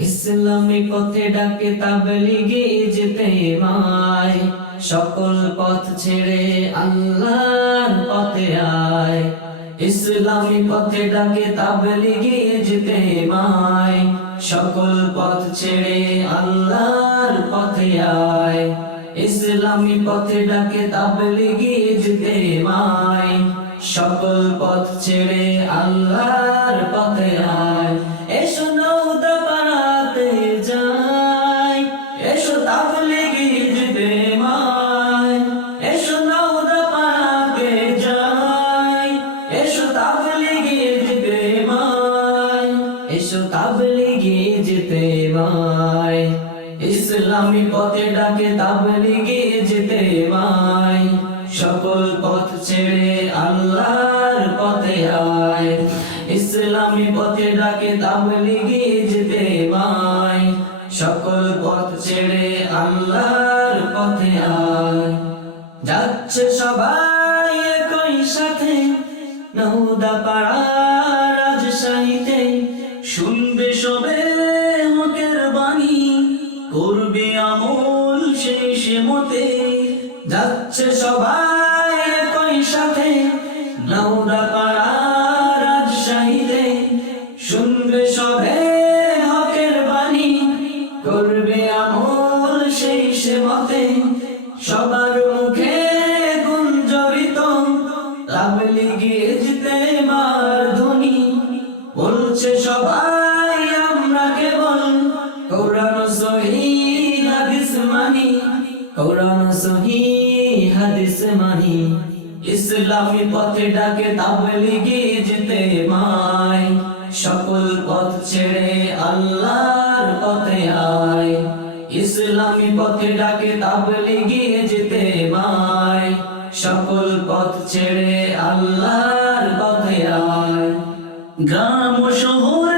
ইসলামী পথে ডাকে তাবলিগে যেতে মায়। সকল পথ ছেড়ে আল্লাহর পথে আয়। ইসলামী পথে ডাকে তাবলিগে যেতে মায়। সকল পথ ছেড়ে আল্লাহর পথে আয়। ইসলামী পথে ডাকে তাবলিগে যেতে মায়। সকল পথ ছেড়ে আল্লাহর পথে আয়। এসো যেতে মায় ইসলামী পথে ডাকে তাবলিগে যেতে মায় সকল পথ ছেড়ে আল্লাহর পথে আয়। ইসলামী পথে ডাকে যেতে মায় সকল পথ ছেড়ে আল্লাহর পথে আয়। যাচ্ছে সবাই একই সাথে নৌদা পাড়া আমল সে মতে যাচ্ছে সবাই। কোরআন সহি হাদিস মানি। ইসলামী পথে ডাকে তাবলিগে যেতে মায়। সকল পথ ছেড়ে আল্লাহর পথে আয়। ইসলামী পথে ডাকে তাবলিগে যেতে মায়। সকল পথ ছেড়ে আল্লাহর পথে আয়। গ্রাম শহর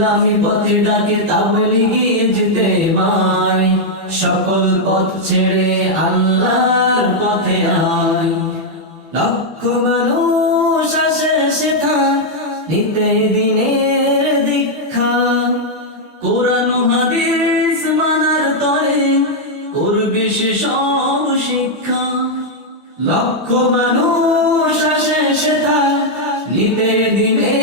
ইসলামী পথে ডাকে তাবলিগে যেতে মায় সকল পথ ছেড়ে আল্লাহর পথে আয়। লক্ষ মানুষ আসে সেথা, নিতে দিনের দীক্ষা। কোরআন হাদিস মানার তরে সব শিক্ষা। লক্ষ মানুষ আসে সেথা, নিতে দিনের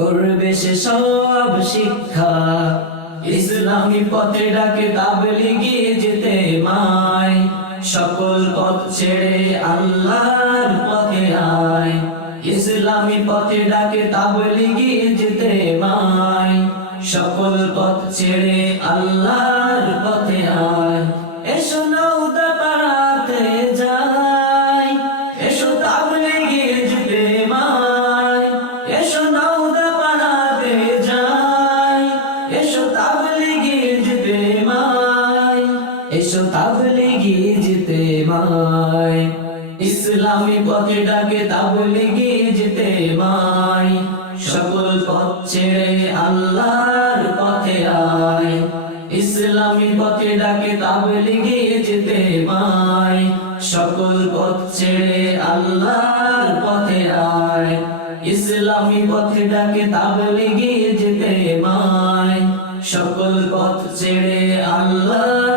করবে সে সব শিক্ষা। ইসলামী পথে ডাকে তাবলিগে যেতে মায়। সকল পথ ছেড়ে আল্লাহর পথে আয়। ইসলামী পথে ডাকে তাবলিগে যেতে মায়। সকল পথ ছেড়ে আল্লাহর এসো তাবলিগে যেতে মায় ইসলামী পথে ডাকে তাবলিগে যেতে মায় সকল পথ ছেড়ে আল্লাহর পথে আয়। ইসলামী পথে ডাকে তাবলিগে যেতে মায় সকল পথ ছেড়ে আল্লাহর পথে আয়। ইসলামী পথে ডাকে তাবলিগে যেতে মায় সকল পথ ছেড়ে আল্লাহ